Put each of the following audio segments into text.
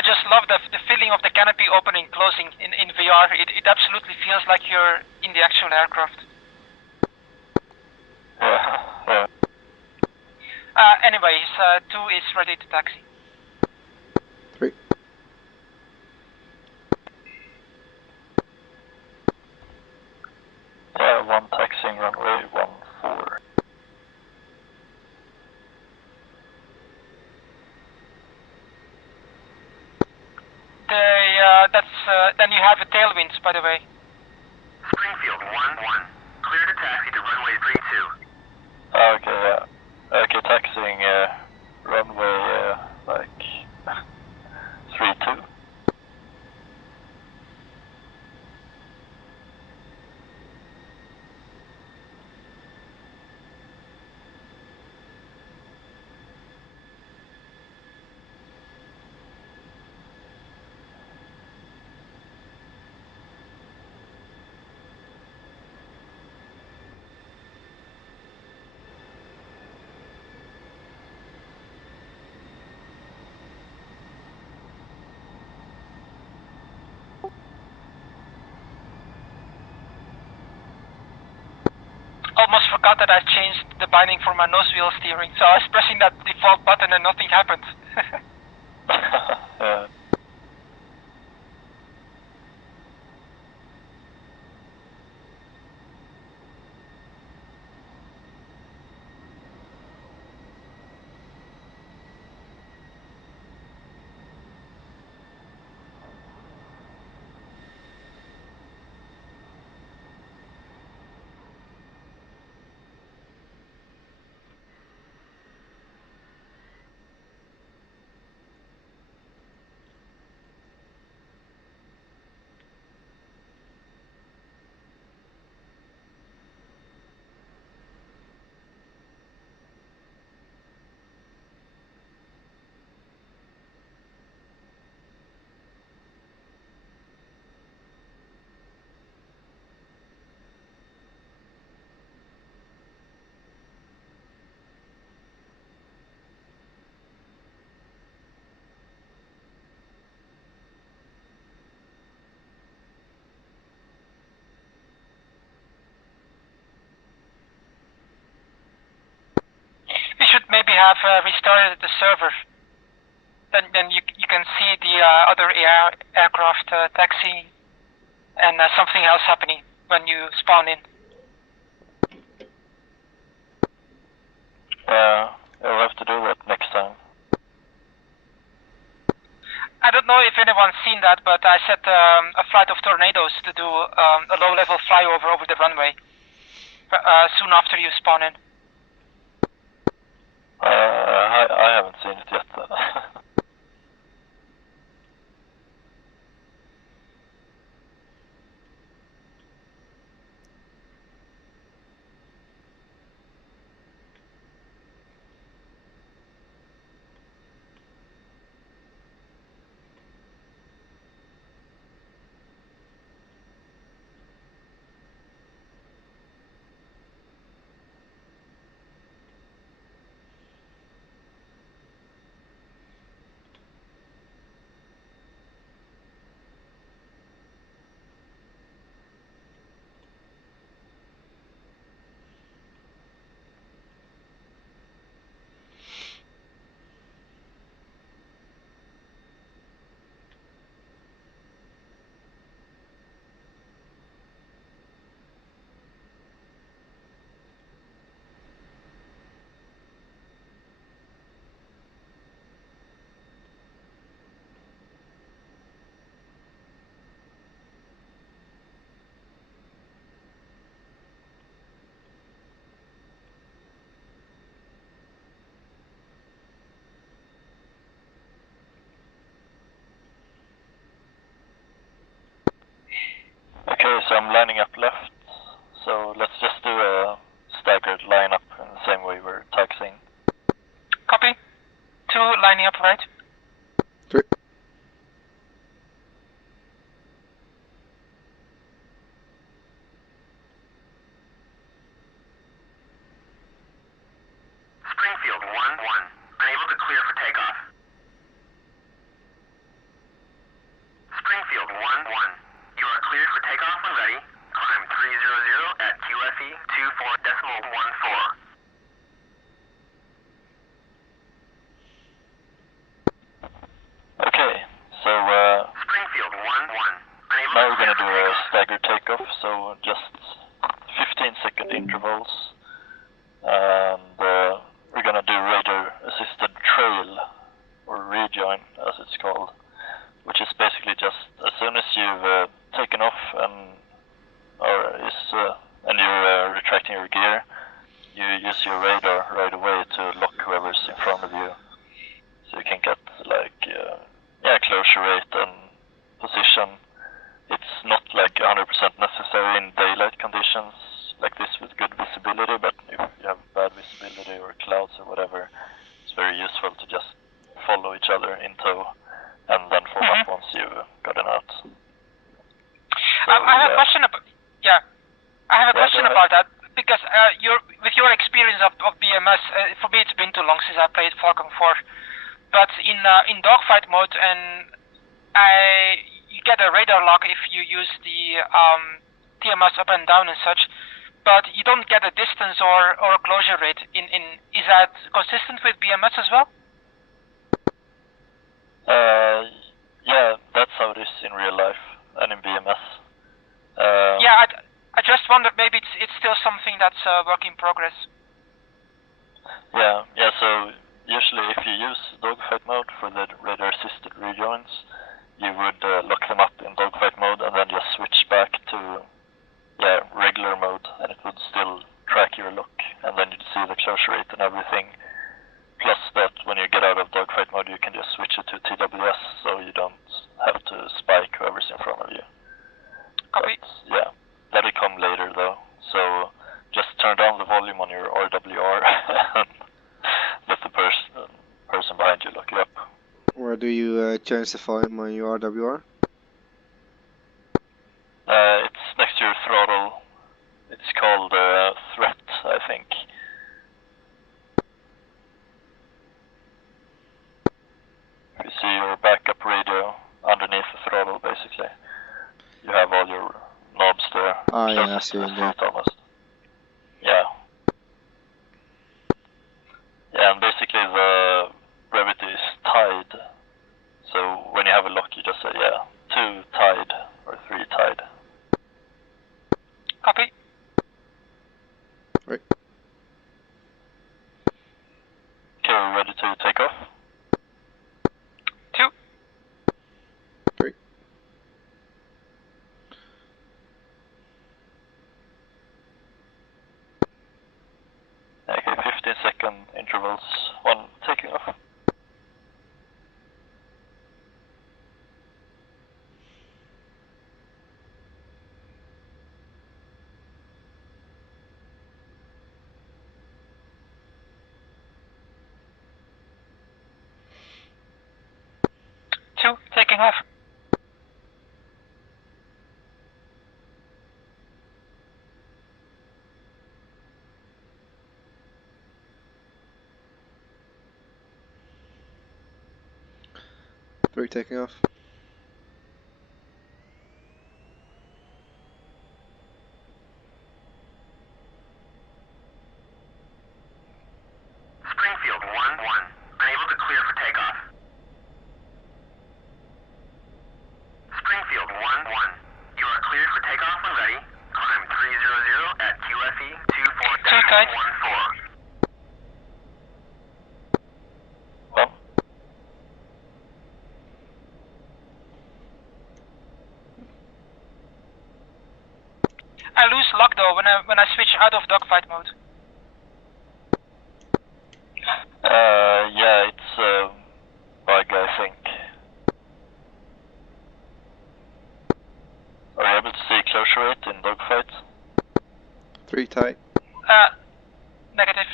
I just love the feeling of the canopy opening, closing in VR. It absolutely feels like you're in the actual aircraft. Yeah. Anyways, 2 is ready to taxi. 3. Yeah, 1 taxiing runway 14. Then you have a tailwind, by the way. Springfield 1-1. Clear to taxi to runway 32. Okay, yeah. Okay, taxiing runway like 32. Almost forgot that I changed the binding for my nose wheel steering, so I was pressing that default button and nothing happened. Yeah. You should maybe have restarted the server. Then you can see the other aircraft taxiing and something else happening when you spawn in. Yeah, I'll have to do that next time. I don't know if anyone's seen that, but I set a flight of tornadoes to do a low-level flyover over the runway soon after you spawn in. I haven't seen it yet. Okay, so I'm lining up left. So let's just do a staggered lineup in the same way we're taxiing. Copy. 2 lining up right. 3. Springfield 1-1. Unable to clear for takeoff. Springfield 1-1. Unable now to we're clear gonna do for a takeoff. staggered takeoff, so just 15-second intervals, and we're gonna do radar-assisted trail, or rejoin as it's called, which is basically just as soon as you've taken off and you're retracting your gear, you use your radar right away to lock whoever's in front of you, so you can get like closure rate and position. It's not like 100% necessary in daylight conditions like this with good visibility, but if you have bad visibility or clouds or whatever, it's very useful to just follow each other in tow and then form up once you've gotten out. So, I have a question about about that, because with your experience of BMS, for me it's been too long since I played Falcon 4. But in dogfight mode, and you get a radar lock if you use the TMS up and down and such, but you don't get a distance or a closure rate. Is that consistent with BMS as well? Yeah, that's how it is in real life and in BMS. I just wondered, maybe it's still something that's a work in progress. Yeah. So usually, if you use dogfight mode for the radar-assisted rejoins, you would lock them up in dogfight mode and then just switch back to regular mode, and it would still track your look, and then you'd see the closure rate and everything. Plus that when you get out of dogfight mode, you can just switch it to TWS, so you don't have to spike whoever's in front of you. Copy. But, that'll come later though, so just turn down the volume on your RWR and let the person behind you look you up. Where do you change the volume on your RWR? It's next to your throttle. It's called threat, I think. If you see your backup radio underneath the throttle, basically, you have all your knobs there. Ah, yeah, I closest see to in the there. seat almost. Yeah. Yeah, and basically the gravity is tied. So when you have a lock, you just say, 2 tied or 3 tied. Copy. Right. Okay, we're ready to take off? 2. 3. Okay, 15-second intervals. 1 taking off. Taking off. Three taking off. Springfield 1-1. Unable to clear for takeoff. Springfield 1-1. You are cleared for takeoff when ready. Climb 300 at QFE 24-14. Well, I lose lock though when I switch out of dogfight mode. it's a bug, I think. Are you able to see closure rate in dogfight? 3 tight. Negative.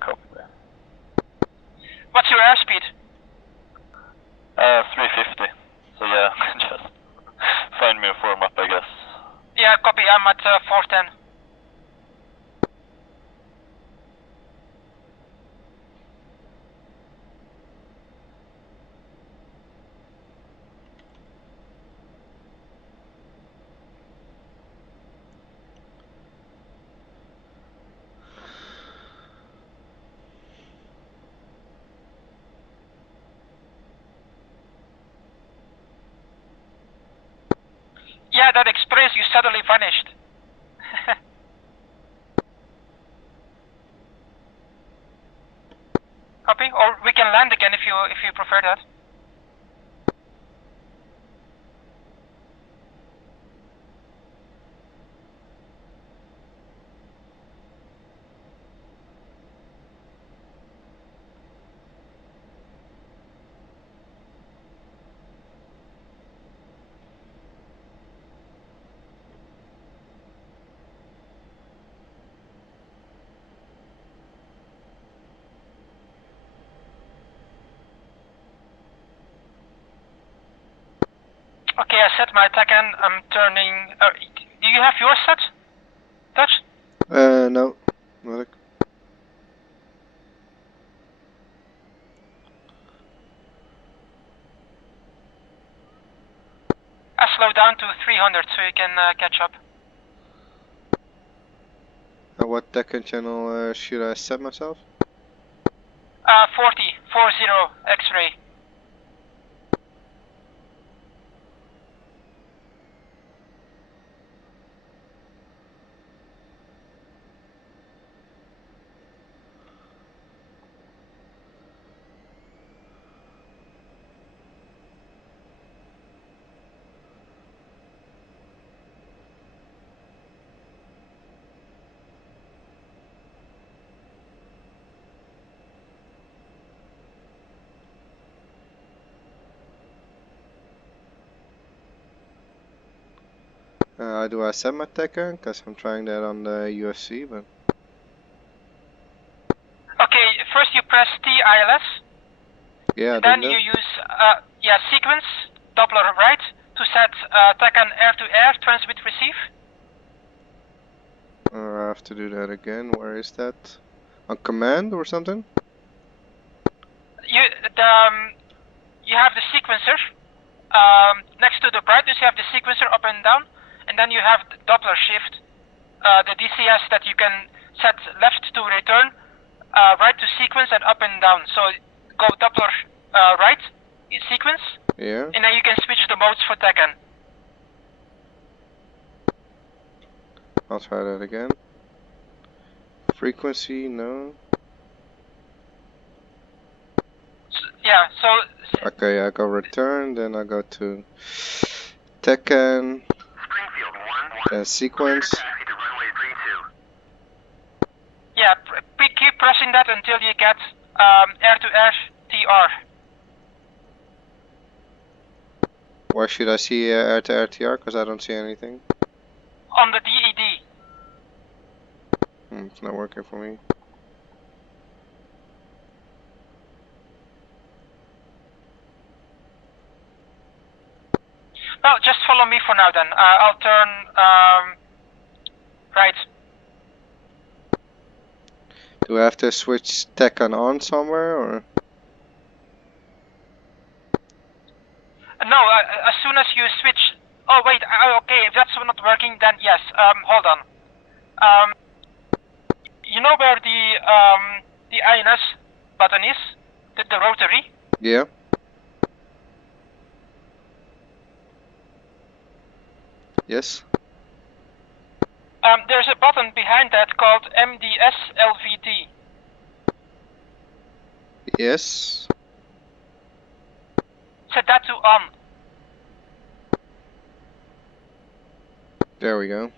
Copy. What's your airspeed? 350. So just find me a form up, I guess. Yeah, copy. I'm at 410. had that experience, you suddenly vanished. Copy? Or we can land again if you prefer that. Okay, I set my attack and I'm turning. Do you have yours set, Dutch? No. Look. I slow down to 300 so you can catch up. What Tekken channel should I set myself? 40 X-ray. Do I set my Tekken? Because I'm trying that on the UFC, but... Okay, first you press TILS. Yeah, I Then did you that. use sequence, Doppler right, to set Tekken air-to-air, transmit, receive. I have to do that again. Where is that? On command or something? You have the sequencer. Next to the brightness you have the sequencer up and down, and then you have the Doppler shift, the DCS that you can set left to return, right to sequence, and up and down. So go Doppler right in sequence, Yeah. and then you can switch the modes for Tekken. I'll try that again. Frequency, no. Yeah, so Okay, I go return, then I go to Tekken, Springfield 1-1. then sequence. Taxi to runway 32. yeah, keep pressing that until you get air-to-air TR. Where should I see air to RTR? Because I don't see anything. On the DED. It's not working for me. Well, just follow me for now then. I'll turn right. Do I have to switch Tekken on somewhere, or? No, as soon as you switch. Oh wait, okay. If that's not working, then yes. Hold on. You know where the INS button is? The rotary. Yeah. Yes. There's a button behind that called MDS LVD. Yes. Set that to on. There we go.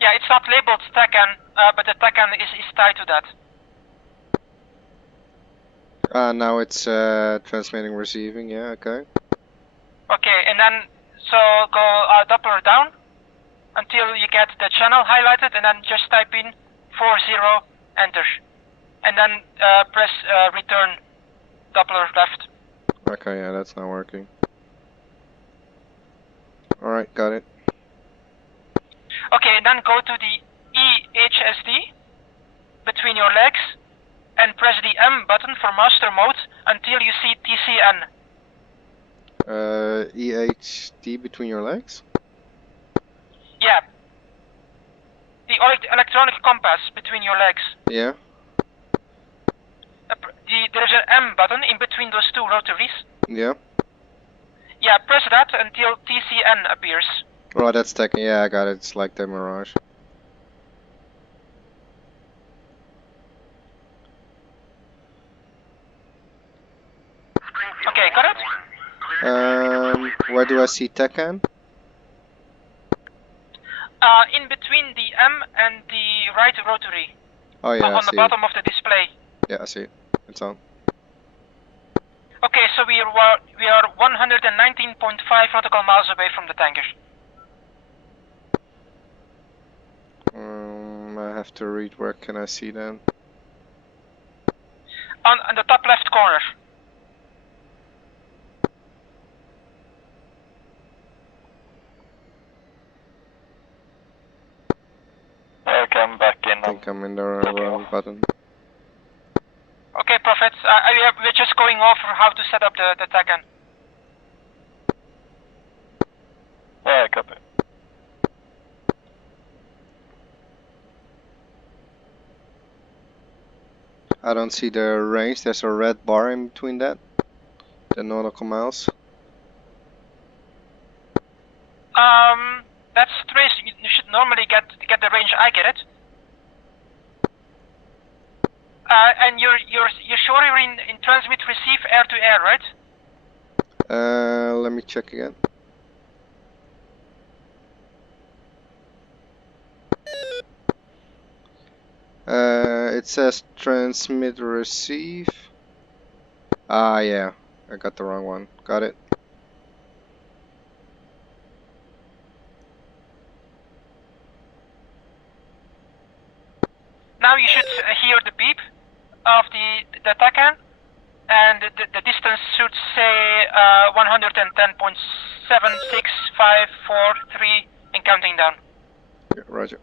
Yeah, it's not labeled Tekken, but the Tekken is tied to that. Now it's transmitting, receiving. Yeah. Okay. Okay, and then so go Doppler down until you get the channel highlighted, and then just type in 40, enter, and then press return Doppler left. Okay. Yeah, that's not working. All right, got it. Okay, and then go to the EHSD between your legs and press the M button for master mode until you see TCN. EHD between your legs? Yeah. The electronic compass between your legs. Yeah. There's an M button in between those two rotaries. Yeah. Yeah, press that until TCN appears. Oh, that's taken. Yeah, I got it. It's like the Mirage. Okay, got it? Where do I see Tekken? In between the M and the right rotary. Oh yeah, I On the see bottom of the display. it. Yeah, I see it. It's on. Okay, so we are 119.5 nautical miles away from the tanker. I have to read. Where can I see them? On the top left corner. Okay, I'm back in. I think I'm in the wrong button. Okay, Prophet. We're just going over how to set up the TACAN. Yeah, copy. I don't see the range. There's a red bar in between that. The nautical miles. That's trace. You should normally get the range. I get it. And you're sure you're in transmit receive air to air, right? Let me check again. It says transmit receive. Ah, yeah. I got the wrong one. Got it. Now you should hear the beep of the TACAN, and the distance should say 110.76543 and counting down. Yeah, roger.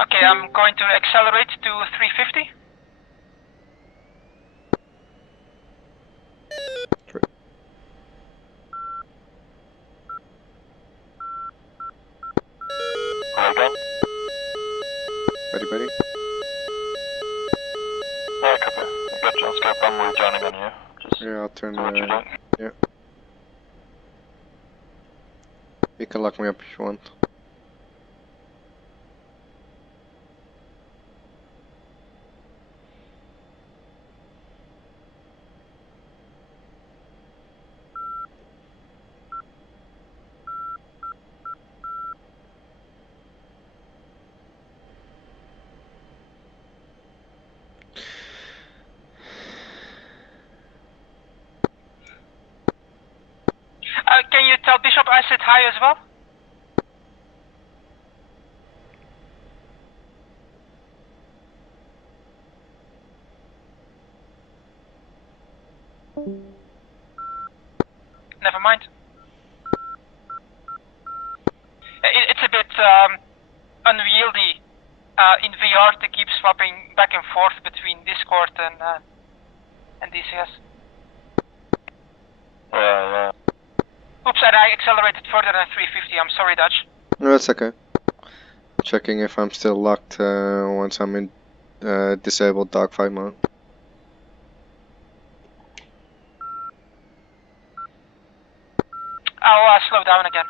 Okay, I'm going to accelerate to 350. Again? Ready, buddy? Yeah, copy. I got you on scope. I'm rejoining on you. Just Yeah, I'll turn do what you're doing. yeah. You can lock me up if you want. Can you tell Bishop I said hi as well? Never mind. It's a bit unwieldy in VR to keep swapping back and forth between Discord and DCS. Yeah. Oops, and I accelerated further than 350. I'm sorry, Dutch. No, that's okay. Checking if I'm still locked once I'm in disabled dogfight mode. I'll slow down again.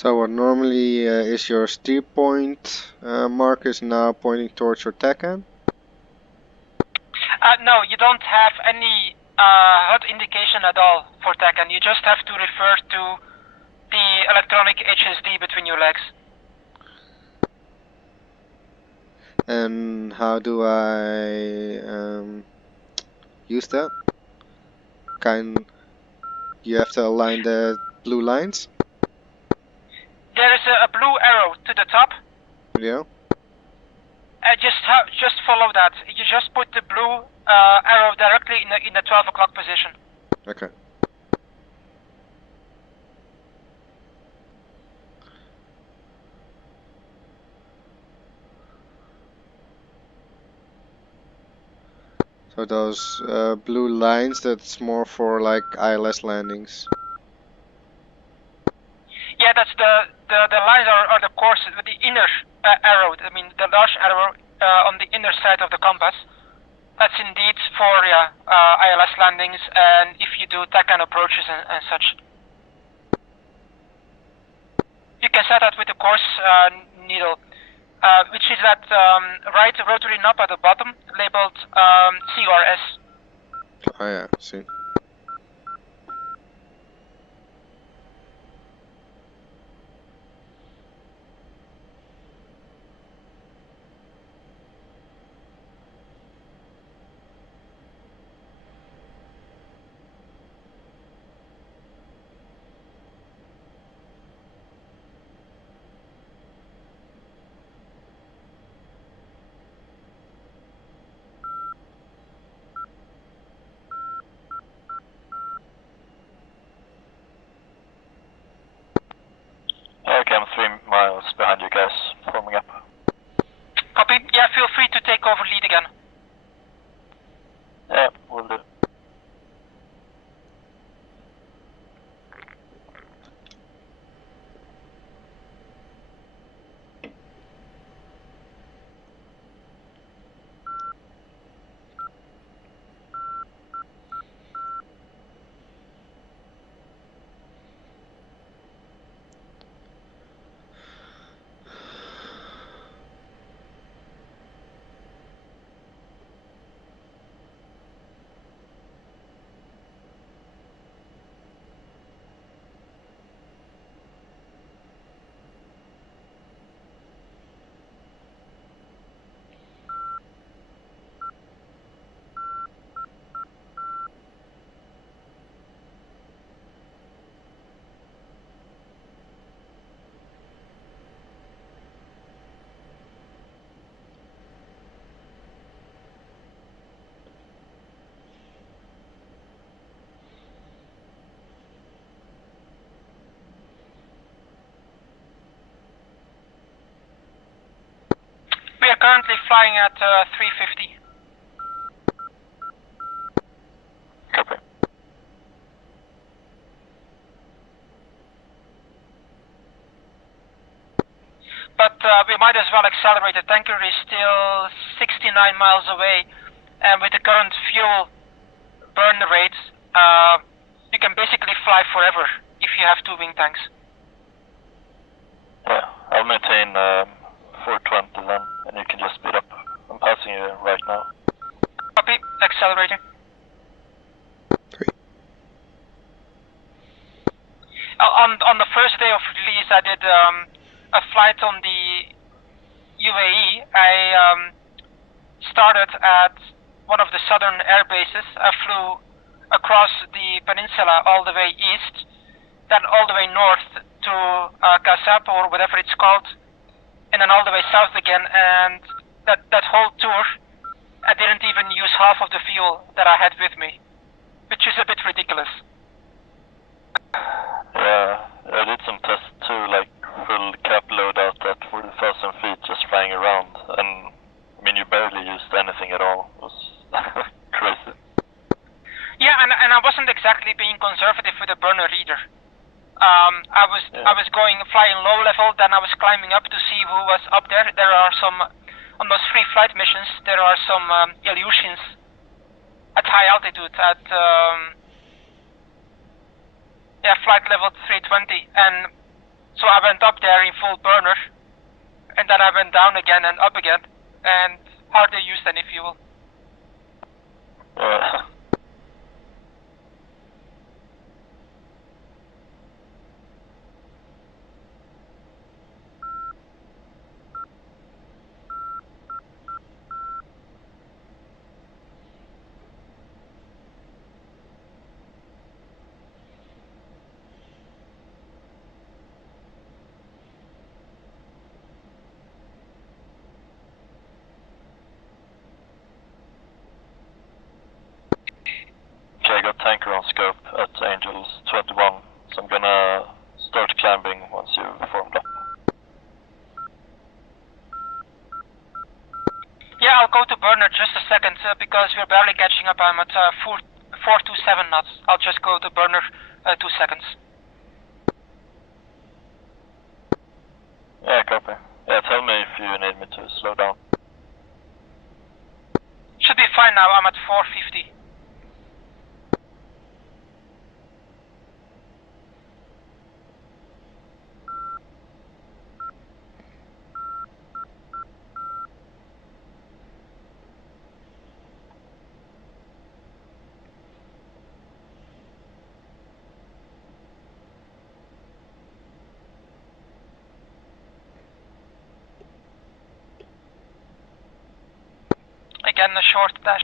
So what normally is your steer point mark is now pointing towards your TACAN? No, you don't have any HUD indication at all for TACAN. You just have to refer to the electronic HSD between your legs. And how do I use that? You have to align the blue lines? There is a blue arrow to the top. Yeah. Just follow that. You just put the blue arrow directly in the 12 o'clock position. Okay. So those blue lines, that's more for like ILS landings. Yeah, that's the lines are the course, the inner arrow. I mean, the large arrow on the inner side of the compass. That's indeed for ILS landings, and if you do TACAN approaches and such. You can set that with the course needle, which is that right rotary knob at the bottom, labeled CRS. Oh yeah, see. Okay, I'm 3 miles behind you guys, forming up. Copy. Yeah, feel free to take over lead again. Yeah, will do. We are currently flying at 350. Copy. But we might as well accelerate. The tanker is still 69 miles away, and with the current fuel burn rates, you can basically fly forever if you have 2 wing tanks. Yeah, I'll maintain 420 then, and you can just speed up. I'm passing you right now. Copy. Accelerating. 3. On the first day of release, I did a flight on the UAE. I started at one of the southern air bases. I flew across the peninsula all the way east, then all the way north to Kasab or whatever it's called, and then all the way south again. And that whole tour, I didn't even use half of the fuel that I had with me, which is a bit ridiculous. Yeah, I did some tests too, like full cap load out at 40,000 feet, just flying around, and I mean you barely used anything at all. It was crazy. Yeah, and I wasn't exactly being conservative with the burner either. I was going flying low level, then I was climbing up to see who was up there. There are some on those free flight missions. There are some Ilyushins at high altitude at flight level 320, and So I went up there in full burner, and then I went down again and up again, and hardly used any fuel. Yeah. Okay, I got tanker on scope at Angels 21, so I'm gonna start climbing once you've formed up. Yeah, I'll go to burner just a second because we're barely catching up. I'm at 427 knots. I'll just go to burner 2 seconds. Yeah, copy. Yeah, tell me if you need me to slow down. Should be fine now. I'm at 450. Again, a short dash.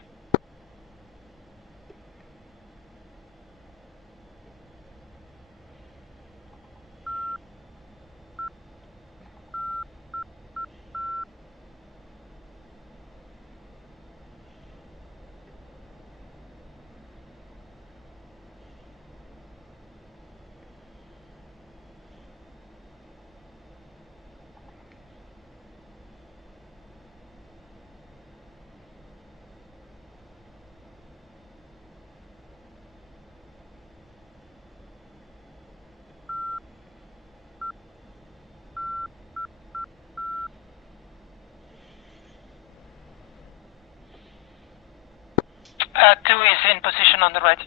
Two is in position on the right.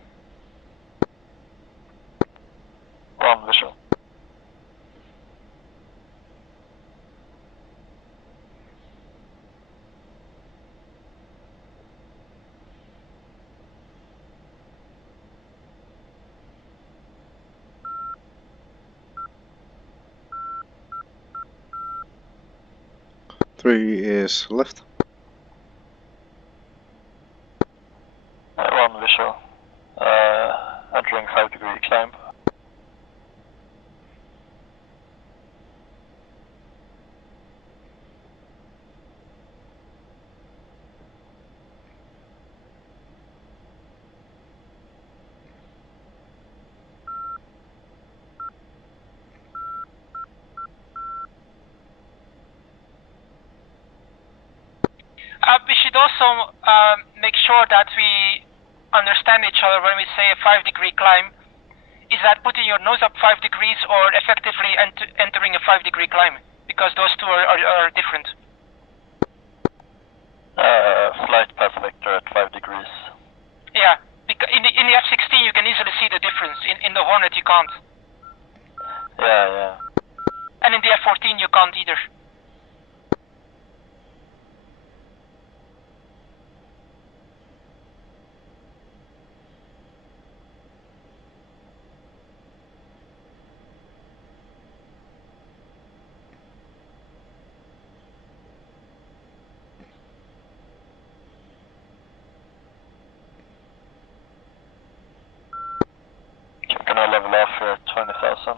One visual. Three is left. One visual. Entering 5-degree climb. We should also make sure that we understand each other when we say a 5-degree climb. Is that putting your nose up 5 degrees or effectively entering a 5-degree climb? Because those two are different. Flight path vector at 5 degrees. Yeah, because in the F-16 you can easily see the difference. In the Hornet you can't. Yeah. And in the F-14 you can't either. I'm gonna level off here at 20,000.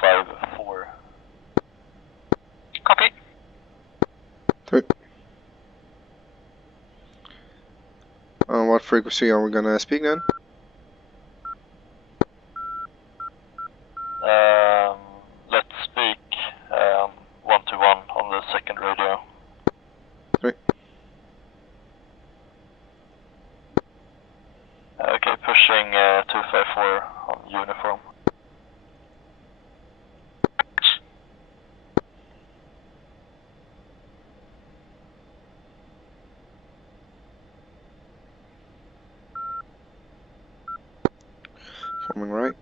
254. Copy. 3. On what frequency are we gonna speak then? Let's speak 1-to-1 on the second radio. 3. Okay, pushing 254 on uniform. Forming right.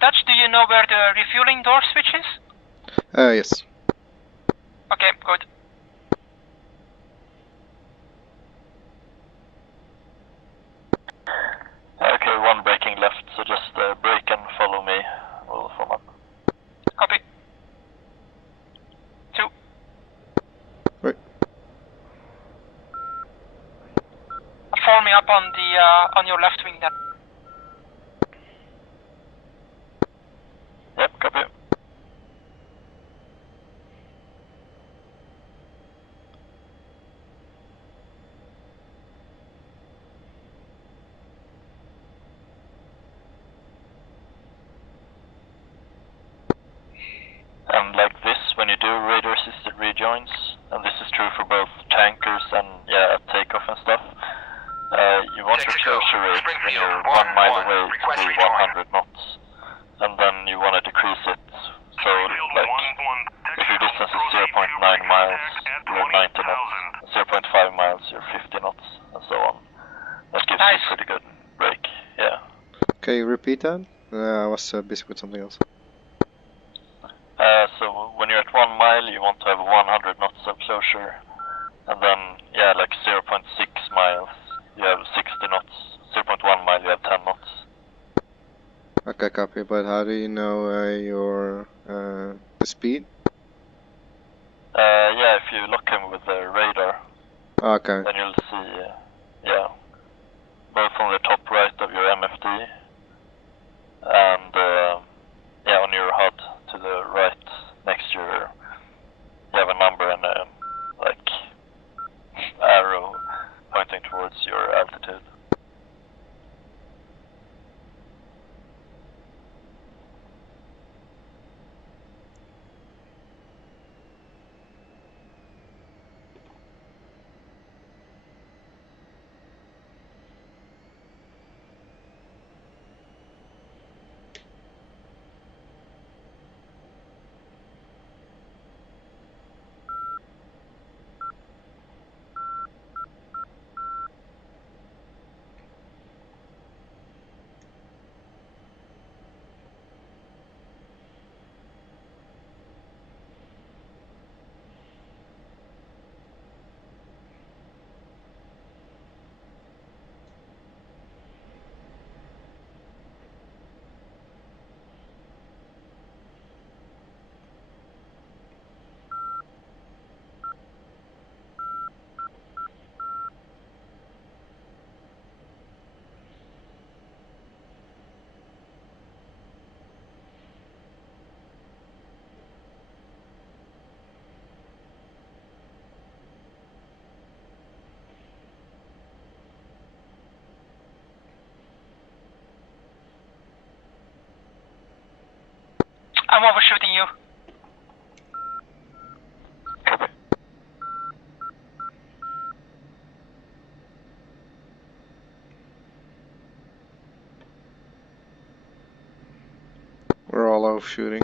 Dutch, do you know where the refueling door switch is? Yes. Okay, good. Okay, one braking left, so just brake and follow me. We'll form up. Copy. 2. Right. Form me up on the on your left wing then. Yep, copy. And like this, when you do radar-assisted rejoins, and this is true for both tankers and takeoff and stuff, you want your closure rate when you're 1 mile away to be 100 knots, and then you want to decrease it. So, like, if your distance is 0.9 miles, you're 90 knots, 0.5 miles, you're 50 knots, and so on. That gives you a pretty good break, yeah. Okay, repeat that? I was busy with something else. So when you're at 1 mile, you want to have 100 knots of closure, and then, like 0.6 miles, you have 60 knots, 0.1 mile, you have 10 knots. Okay, copy, but how do you know the speed? If you look him with the radar, Okay. then you'll see, both on the top right of your MFD, and, on your HUD to the right, next to your, you have a number and a, arrow pointing towards your altitude. I'm overshooting you. We're all overshooting.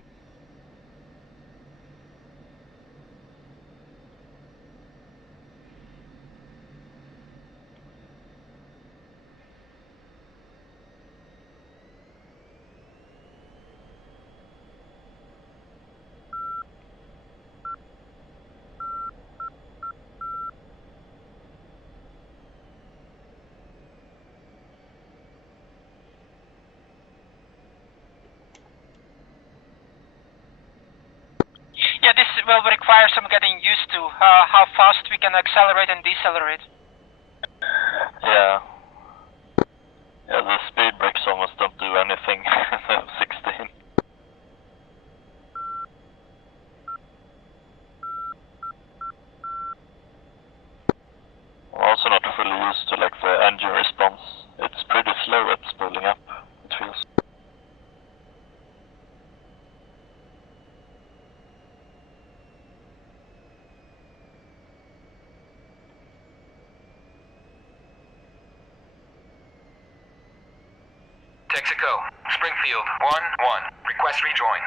Yeah, this will require some getting used to how fast we can accelerate and decelerate. Yeah. Yeah, the speed brakes almost don't do anything. anything. 16. I'm also not fully used to like the engine response. It's pretty slow at spooling up, it feels. Texaco, Springfield, 1-1. Request rejoin.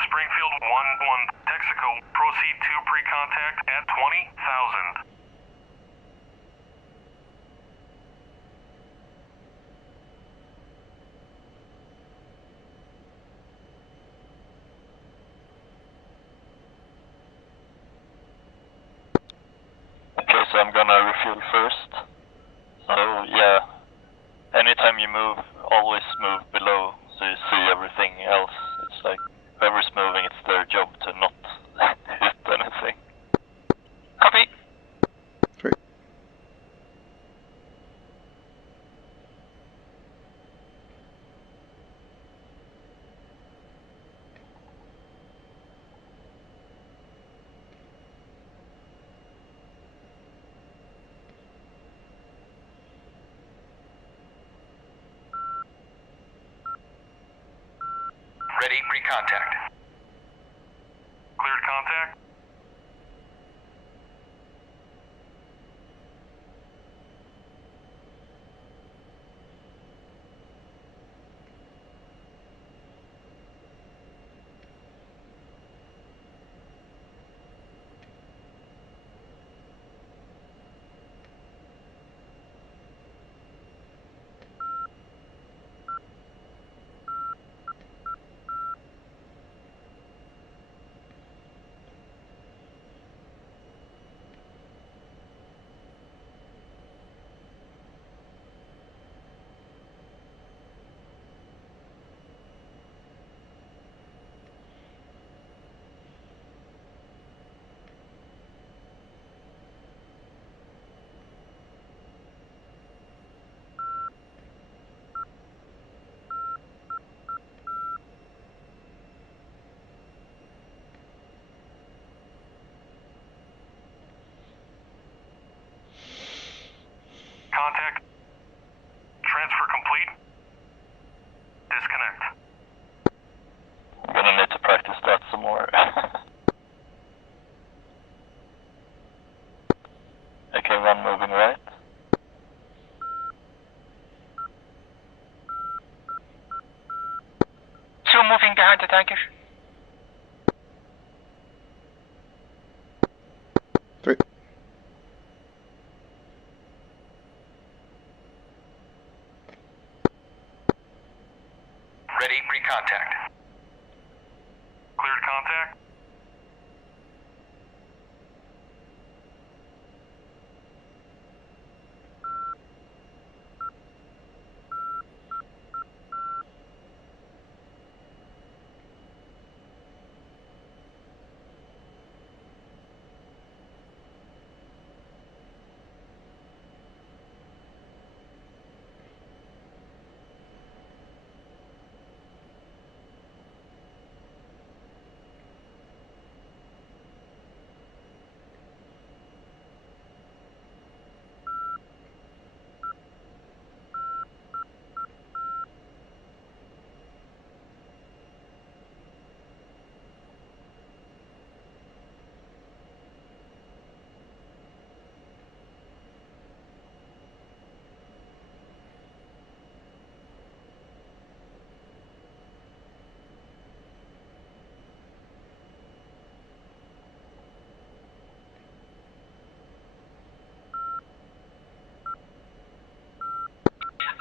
Springfield, 1-1. Texaco, proceed to pre-contact at 20,000. Okay, so I'm gonna refuel first. So yeah, anytime you move, always move below so you see everything else. It's like whoever's moving, it's their job to not hit anything. Copy. Ready, pre-contact. Cleared contact. Contact. Transfer complete. Disconnect. I'm gonna need to practice that some more. Okay, one moving right. Two moving behind the tanker. 3. Ready, pre-contact. Cleared contact.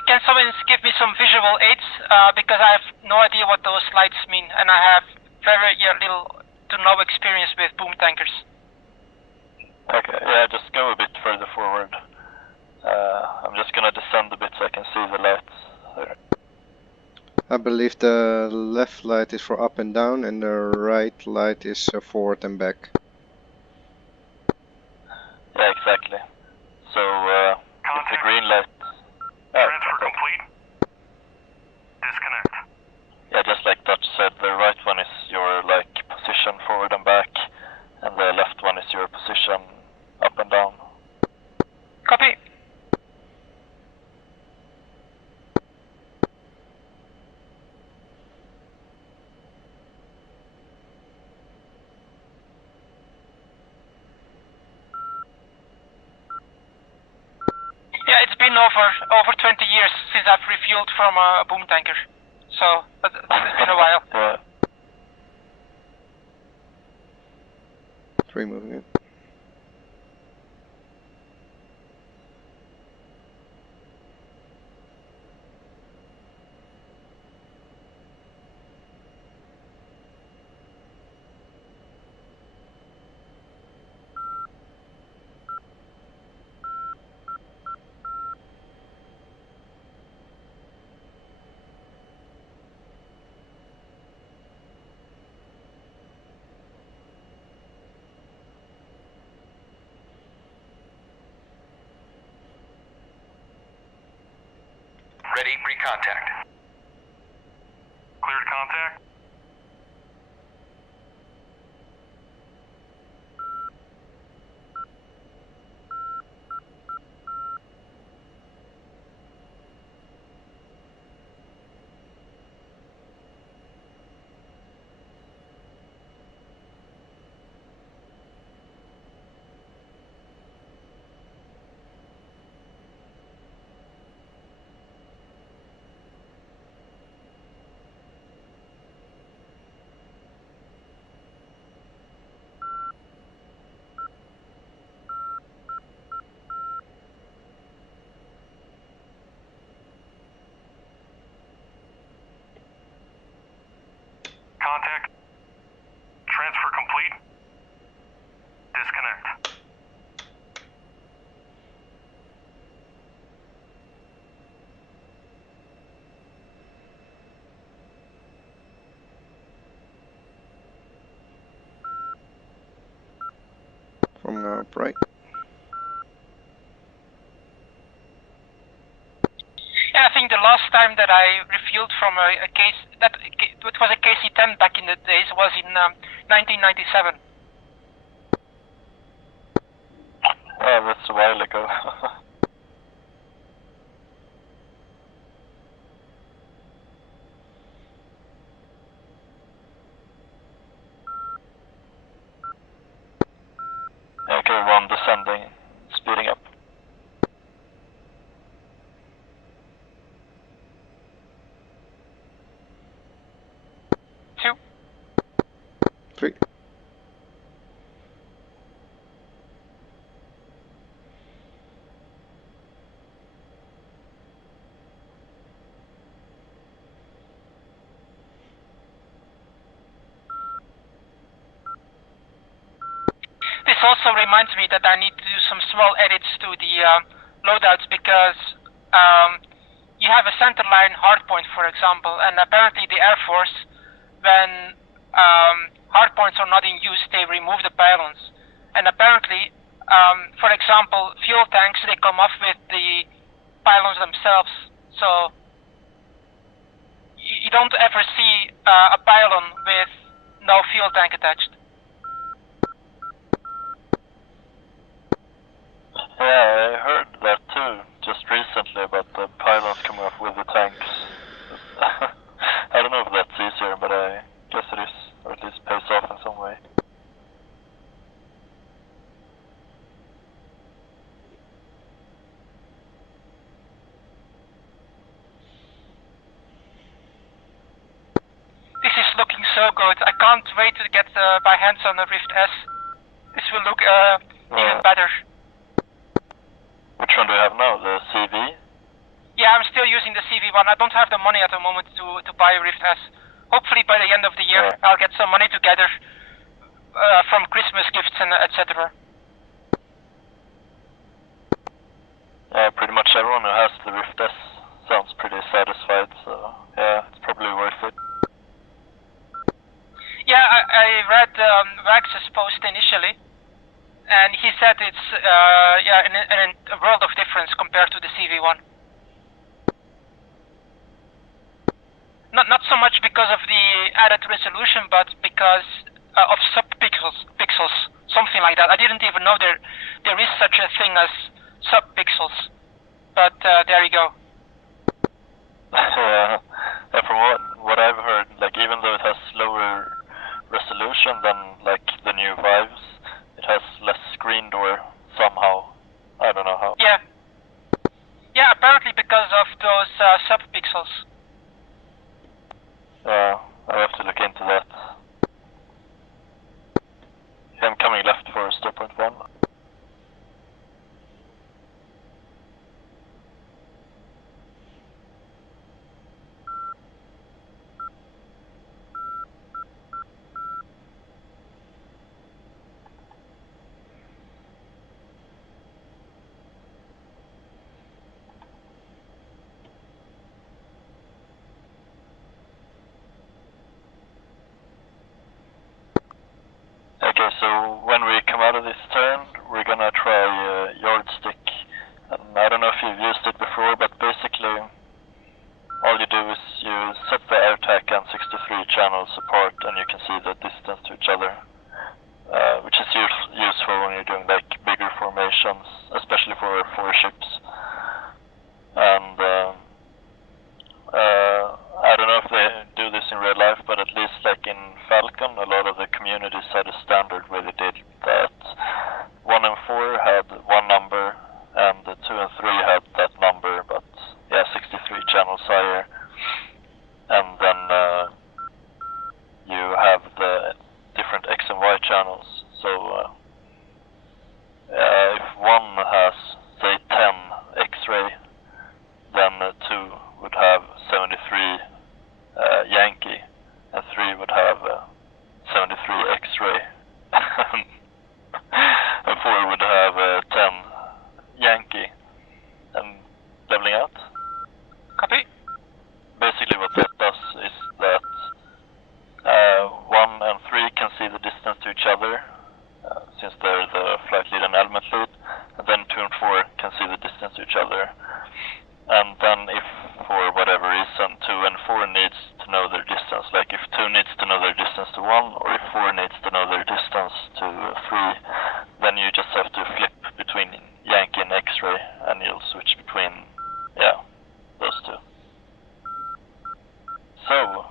Can someone give me some visual aids? Because I have no idea what those lights mean, and I have very little to no experience with boom tankers. Okay, yeah, just go a bit further forward. I'm just gonna descend a bit so I can see the lights there. I believe the left light is for up and down, and the right light is forward and back. Yeah, exactly. So, if the green light... Transfer complete. been over 20 years since I've refueled from a boom tanker, so it's been a while. Yeah. 3 moving in. Ready, pre-contact. Cleared contact. Contact. Transfer complete. Disconnect. From right. Yeah, I think the last time that I refueled from a case that it was a KC-10 back in the days was in 1997. Oh, that's a while ago. Okay, 1 descending, speeding up. 2. 3. This also reminds me that I need to do some small edits to the loadouts because you have a centerline hardpoint, for example, and apparently the Air Force, when hardpoints are not in use, they remove the pylons. And apparently, for example, fuel tanks, they come off with the pylons themselves, so you don't ever see a pylon with no fuel tank attached. Yeah, I heard that too, just recently, about the pylons coming off with the tanks. I don't know if that's easier, but I guess it is, or at least pays off in some way. This is looking so good. I can't wait to get my hands on the Rift S. This will look even better. Which one do you have now? The CV? Yeah, I'm still using the CV1. I don't have the money at the moment to buy a Rift S. Hopefully by the end of the year I'll get some money together from Christmas gifts and etc. Yeah, pretty much everyone who has the Rift S sounds pretty satisfied, so yeah, it's probably worth it. Yeah, I read Wax's post initially, and he said it's a world of difference compared to the CV1. Not so much because of the added resolution, but because of sub-pixels, something like that. I didn't even know there is such a thing as sub-pixels, but there you go. Yeah, from what I've heard, like even though it has slower resolution than like the new Vives, it has less screen door somehow. I don't know how. Yeah, depth pixels. Yeah, I have to look into that. I'm coming left for 0.1. Okay, so when we come out of this turn, we're gonna try yardstick. And I don't know if you've used it before, but basically all you do is you set the AirTac and 63 channels apart, and you can see the distance to each other, which is useful when you're doing like bigger formations, especially for 4 ships. And I don't know if they do this in real life, but at least like in Falcon, a lot of the communities had a standard where they did that 1 and 4 had one number, and 2 and 3 had that number, but yeah, 63 channels higher. And then you have the different X and Y channels. So if one has, say, 10 X-ray, then 2 would have 73 Yankee, and 3 would have 73 X-ray, and 4 would have 10 Yankee. And leveling out? Copy. Basically what that does is that 1 and 3 can see the distance to each other, since they're the flight lead and element lead, and then 2 and 4 can see the distance to each other. And then if, for whatever reason, 2 and 4 needs to know their distance, like if 2 needs to know their distance to 1, or if 4 needs to know their distance to 3, then you just have to flip between Yankee and X-ray, and you'll switch between, yeah, those 2. So,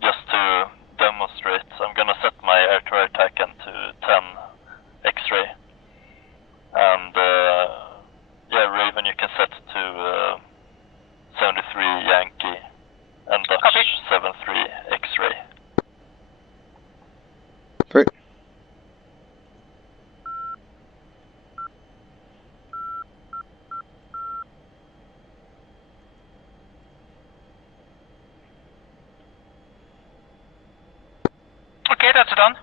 just to demonstrate, I'm gonna set my air-to-air TACAN to 10 X-ray. And yeah, Raven, you can set to 73 Yankee and Dutch Copy. 73 X-ray. Great. Okay, that's done.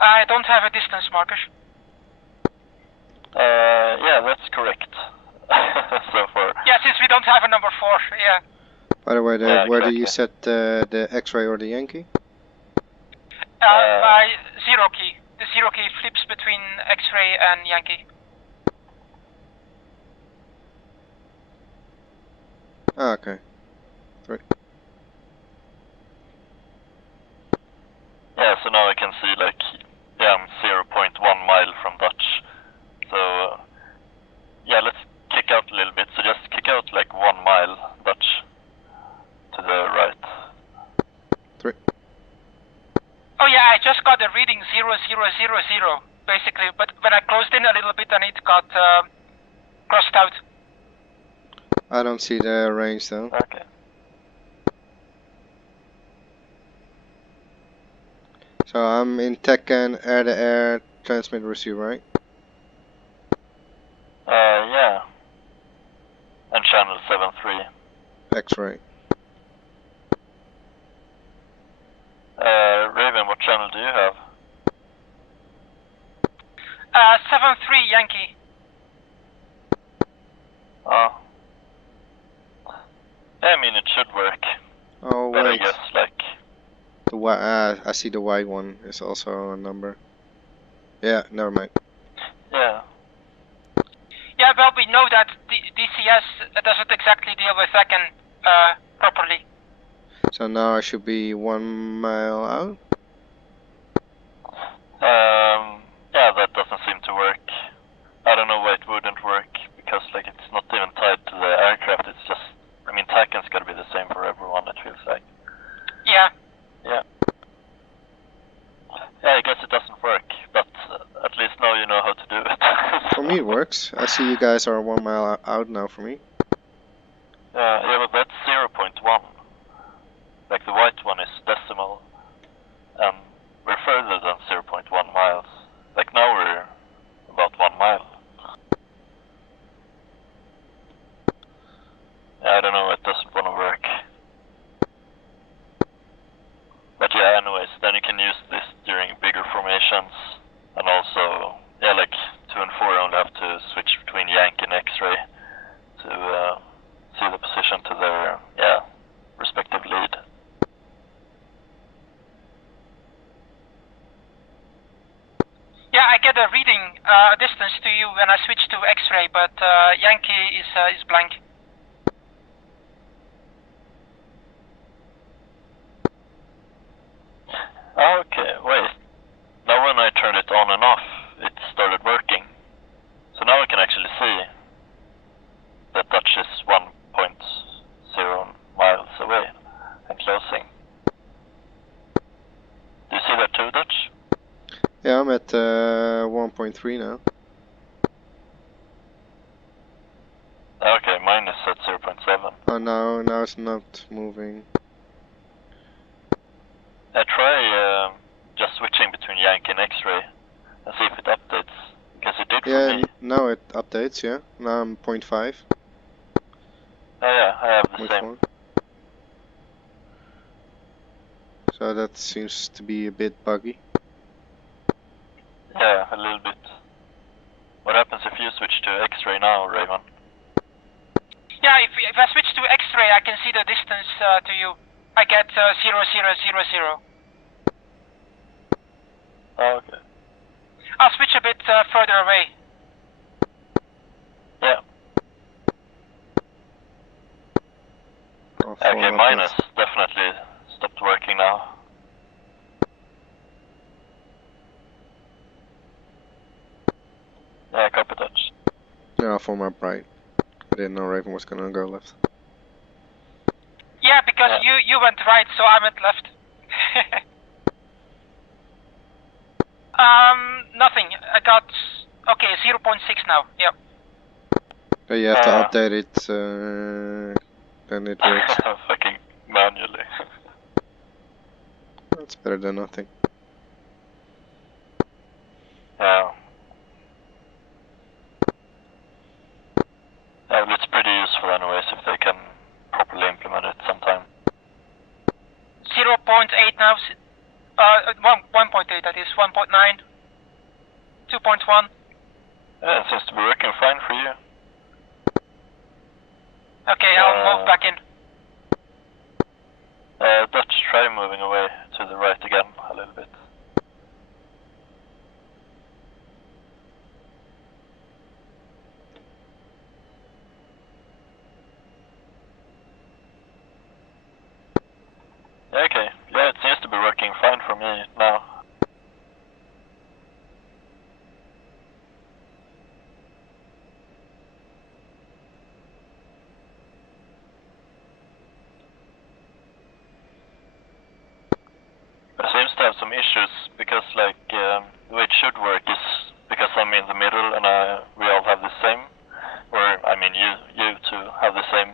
I don't have a distance marker. Yeah, that's correct. So far. Yeah, since we don't have a number 4, yeah. By the way, Yeah, where do you exactly. set the X-ray or the Yankee? By 0 key. The 0 key flips between X-ray and Yankee. Ah, okay. Great. Yeah, so now I can see like, yeah, I'm 0.1 mile from Dutch. So, yeah, let's kick out a little bit. So just kick out like 1 mile Dutch to the right. 3. Oh yeah, I just got a reading 0000, basically, but when I closed in a little bit and it got crossed out. I don't see the range though. Okay. So I'm in TACAN, air-to-air, transmit, receive, right? Yeah. And channel 73. X-ray. Raven, what channel do you have? 73 Yankee. Oh. Yeah, I mean, it should work. Oh But I wait, guess, like, the I see the white one is also a number. Yeah, never mind. yeah. Yeah, well, we know that DCS doesn't exactly deal with TACAN properly. So now I should be 1 mile out. Yeah, that doesn't seem to work. I don't know why it wouldn't work, because, like, it's not even tied to the aircraft, it's just, I mean, TACAN's gotta be the same for everyone, it feels like. Yeah. Yeah. Yeah, I guess it doesn't work, but at least now you know how to do it. me it works. I see you guys are 1 mile out now from me. Yeah, but that's 0.1. Like the white one is decimal. And we're further than 0.1 miles. Like now we're about 1 mile. Yeah, I don't know, it doesn't want to work. But yeah, anyways, then you can use this during bigger formations. And also, yeah, like 2 and 4 only have to switch between Yankee and X-ray to see the position to their, yeah, respective lead. Yeah, I get a reading distance to you when I switch to X-ray, but Yankee is blank. Okay, wait. Now when I turned it on and off, it started working. So now I can actually see that Dutch is 1.0 miles away and closing. Do you see that too, Dutch? Yeah, I'm at 1.3 now. Okay, mine is at 0.7. Oh, now it's not moving. Try just switching between Yankee and X-ray and see if it updates, because it did for Yeah, me. now it updates, yeah. Now I'm 0.5. Oh yeah, I have the same. 0.4. So that seems to be a bit buggy. Yeah, a little bit. What happens if you switch to X-ray now, Raymond? Yeah, if I switch to X-ray, I can see the distance to you. I get 0000. Oh, okay. I'll switch a bit further away. Yeah. I'll Okay, follow mine up has definitely stopped working now. Yeah, copy Dutch. Yeah, I'll form up right. I didn't know Raven was gonna go left. Yeah, because Yeah. you went right, so I went left. Nothing. I got okay 0.6 now. Yep. So you have to update it, then it works. Fucking manually. That's better than nothing. Yeah. Yeah, well, it's pretty useful anyways if they can properly implement it sometime. 0.8 now. 1.8 that is. 1.9. 2.1. Yeah, it seems to be working fine for you. Okay, I'll move back in. Dutch, try moving away to the right again a little bit. Okay, yeah, it seems to be working fine for me now. But it seems to have some issues because, like, the way it should work is because I'm in the middle and we all have the same, or I mean you two have the same.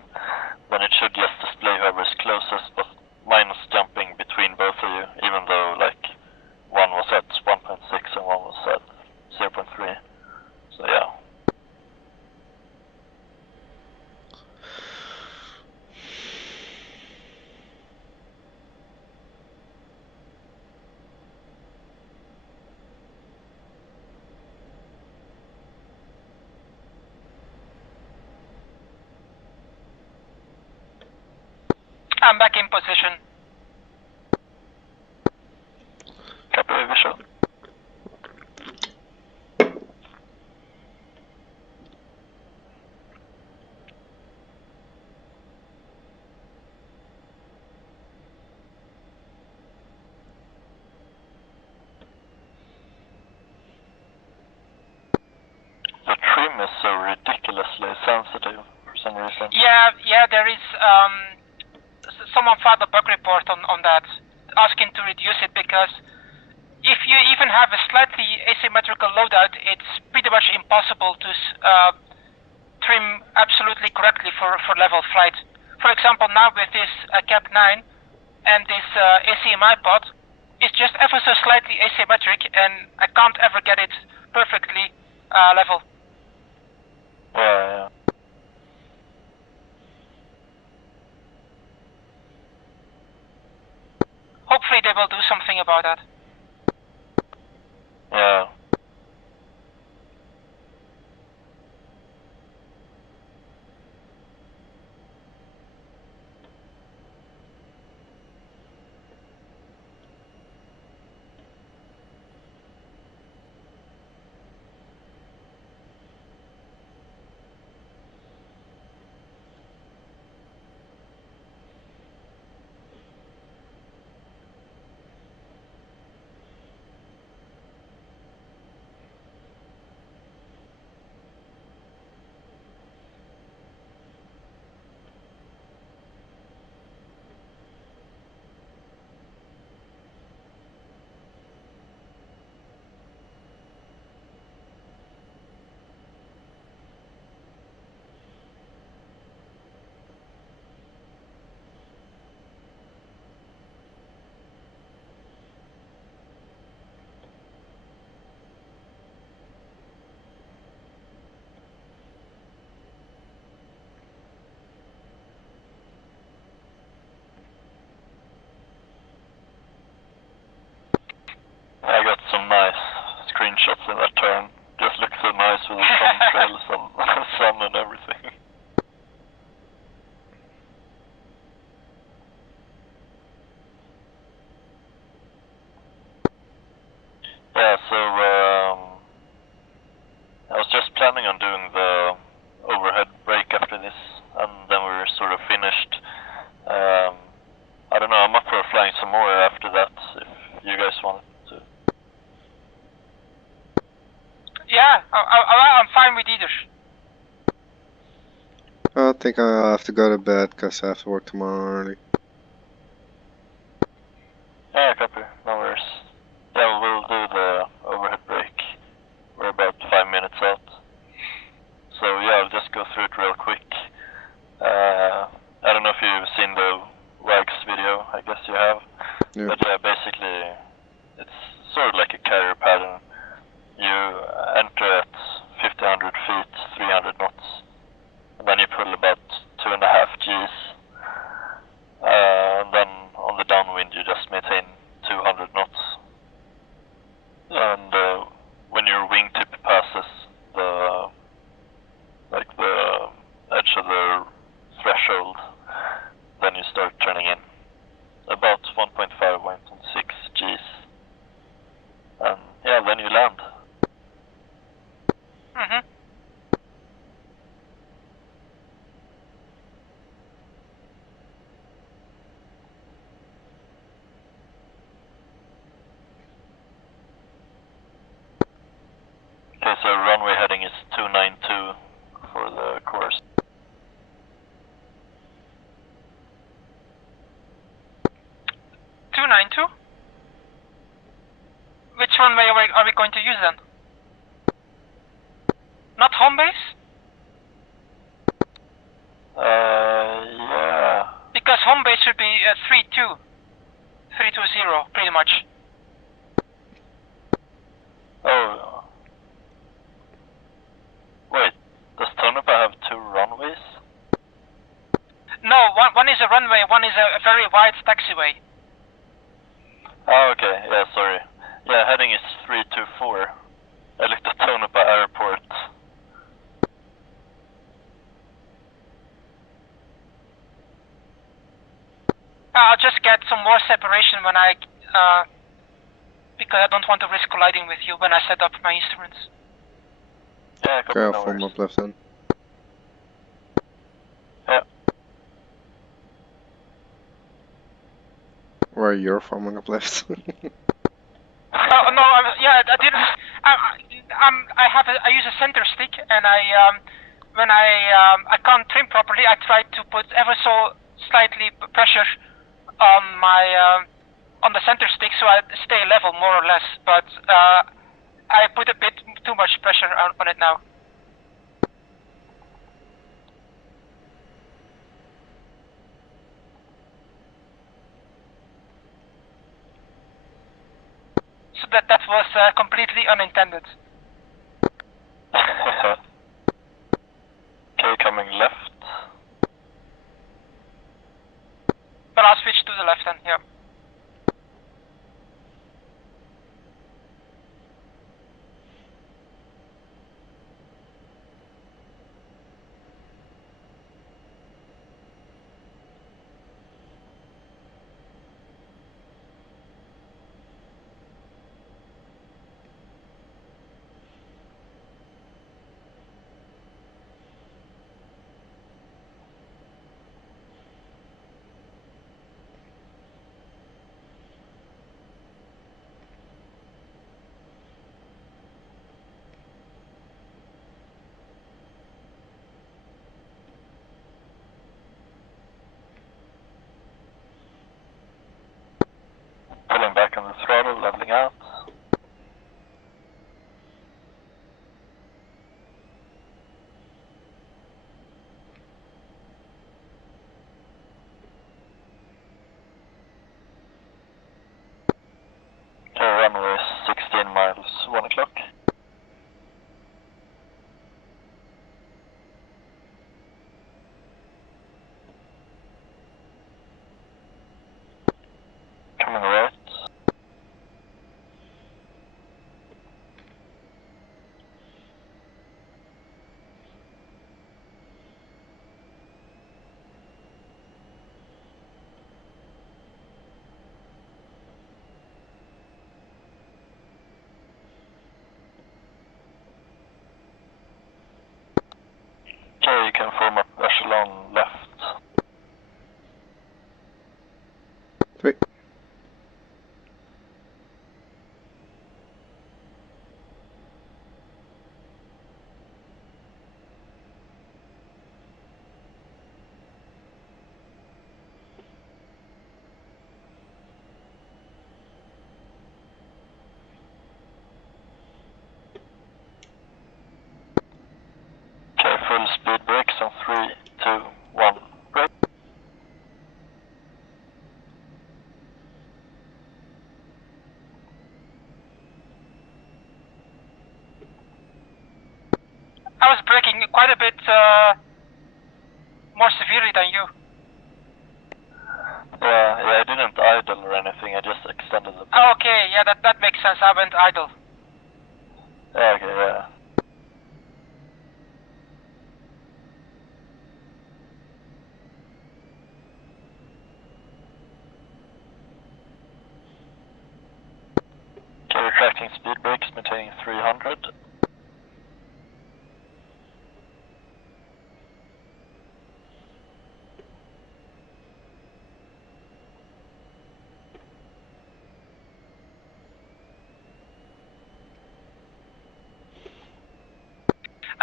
Then it should just display whoever's closest, but mine was jumping between both of you, even though like one was at 1.6 and one was at 0.3. So yeah. I'm back in position. Copy visual. The trim is so ridiculously sensitive for some reason. Yeah, there is someone filed a bug report on that, asking to reduce it because if you even have a slightly asymmetrical loadout, it's pretty much impossible possible to trim absolutely correctly for level flight. For example, now with this Cap 9 and this ACMI pod, it's just ever so slightly asymmetric, and I can't ever get it perfectly level. Yeah. Hopefully they will do something about that. Yeah. I got some nice screenshots in that turn. Just looked so nice with the sun trails and sun and everything. Yeah, so I was just planning on doing the overhead break after this, and then we were sort of finished. I don't know, I'm up for flying some more after that, if you guys want to. Yeah, I'm fine with either. I think I'll have to go to bed because I have to work tomorrow early. Yeah, copy, no worries. Yeah, we'll do the overhead break. We're about 5 minutes out. So yeah, I'll just go through it real quick. I don't know if you've seen the WAGS video, I guess you have. Yeah. But yeah, basically, it's sort of like a carrier pattern. You enter at 1500 feet, 300 knots, and then you pull about 2.5 Gs. And then on the downwind, you just maintain 200 knots. And when your wingtip passes the edge of the threshold, then you start turning in about 1.5, 1.6 Gs. And yeah, then you land. Mm-hmm. Okay, so runway heading is 292 for the course. Which runway are we going to use then? Not home base? Yeah. Because home base should be 320, pretty much. Oh. Wait, does Tonopah have 2 runways? No, one is a runway, one is a very wide taxiway. Oh, okay, yeah, sorry. Yeah, heading is 324. I looked at Tonopah Airport. I'll just get some more separation when because I don't want to risk colliding with you when I set up my instruments. Yeah, copy, Okay, I'll no form worries. up left then. Yeah. Where you're forming up left. Oh no, yeah, I didn't. I use a center stick, and when I can't trim properly, I try to put ever so slightly pressure on my on the center stick so I stay level more or less. But I put a bit too much pressure on it now. So that was completely unintended. Okay, coming left. But I'll switch to the left then, yeah. Pulling back on the throttle, leveling out. Okay, runway 16 miles, 1 o'clock. Coming right. Okay, you can form up echelon left. 3. Okay, full speed brakes on 3, 2, 1, brake. I was braking quite a bit more severely than you. Yeah, I didn't idle or anything, I just extended the brake. Oh, okay, yeah, that makes sense. I went idle. Yeah, okay, yeah. Okay, retracting speed brakes, maintaining 300.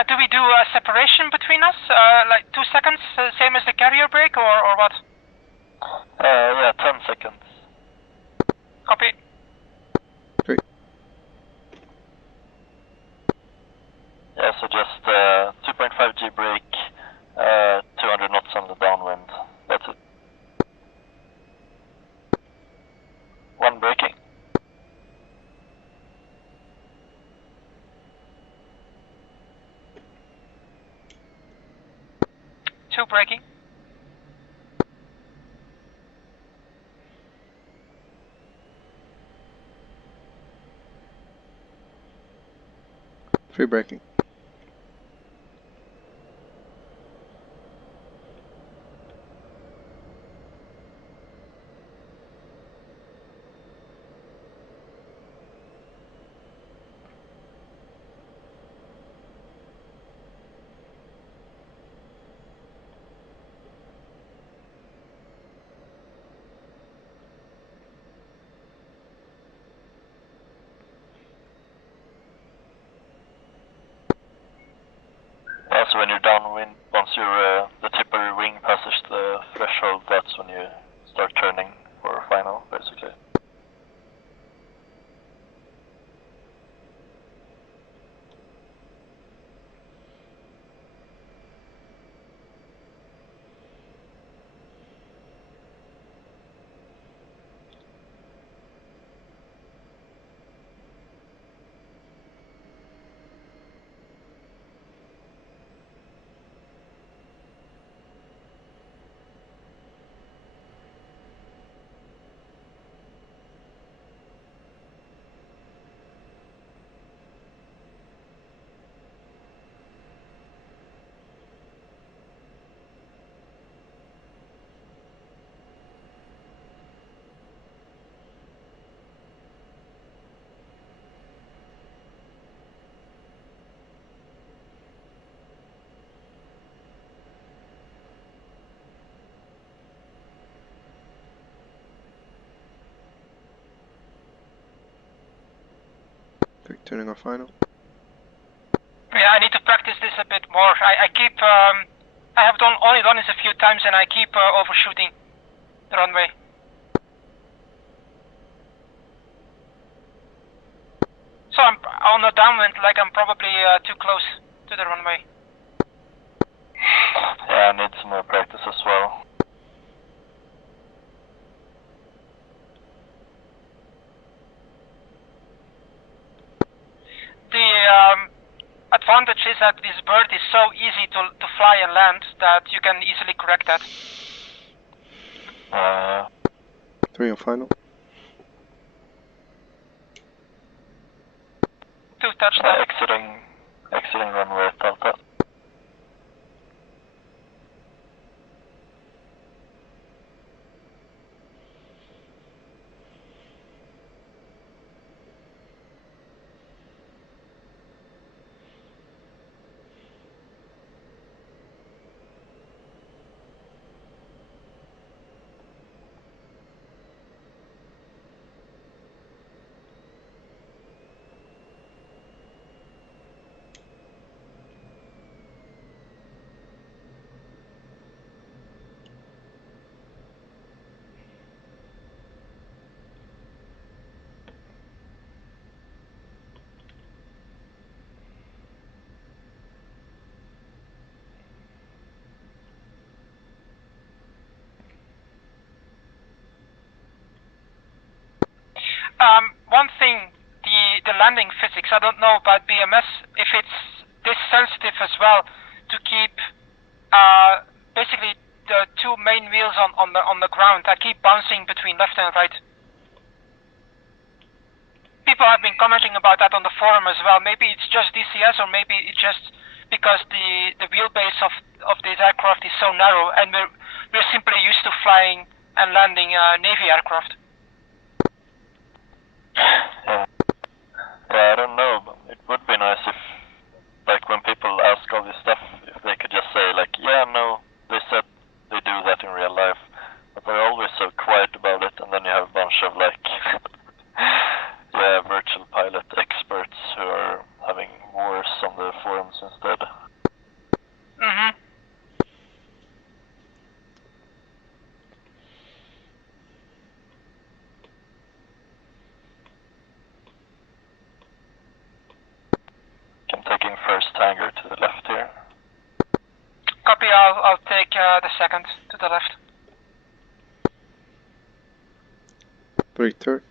Do we do a separation between us? Like 2 seconds, same as the carrier brake, or what? Yeah, 10 seconds. Copy. 3. Yeah, so just 2.5 G brake, 200 knots on the downwind. That's it. 1 braking. 2 braking. 3 braking. Yeah, so when you're downwind, once the tip of your wing passes the threshold, that's when you start turning for final, basically. tuning on final. Yeah, I need to practice this a bit more. I keep, I have only done this a few times and I keep overshooting the runway. So I'm on the downwind, like I'm probably too close to the runway. Yeah, I need some more practice as well. The advantage is that this bird is so easy to fly and land that you can easily correct that. 3 on final. 2 touchdown. Exiting runway Delta. One thing, the landing physics, I don't know about BMS, if it's this sensitive as well to keep basically the 2 main wheels on the ground. I keep bouncing between left and right. People have been commenting about that on the forum as well. Maybe it's just DCS or maybe it's just because the wheelbase of this aircraft is so narrow and we're simply used to flying and landing Navy aircraft. Yeah. Yeah, I don't know, but it would be nice if, like, when people ask all this stuff, if they could just say, like, yeah, no, they said they do that in real life, but they're always so quiet about it, and then you have a bunch of, like, yeah, virtual pilot experts who are having wars on the forums instead. Mm-hmm. I'm taking first hangar to the left here. Copy, I'll take the second to the left. 3 third.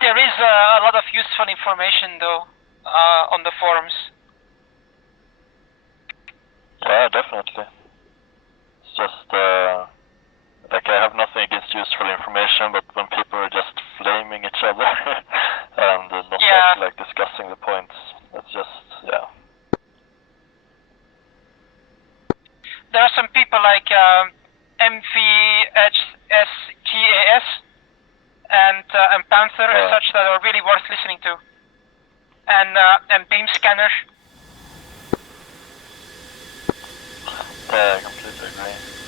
There is a lot of useful information though on the forums. Yeah, definitely. It's just, like, I have nothing against useful information, but when people are just flaming each other and not actually, like, discussing the points, it's just, yeah. There are some people like MVHSGAS and Panther and such that are really worth listening to. And Beam Scanner. Yeah, I completely agree.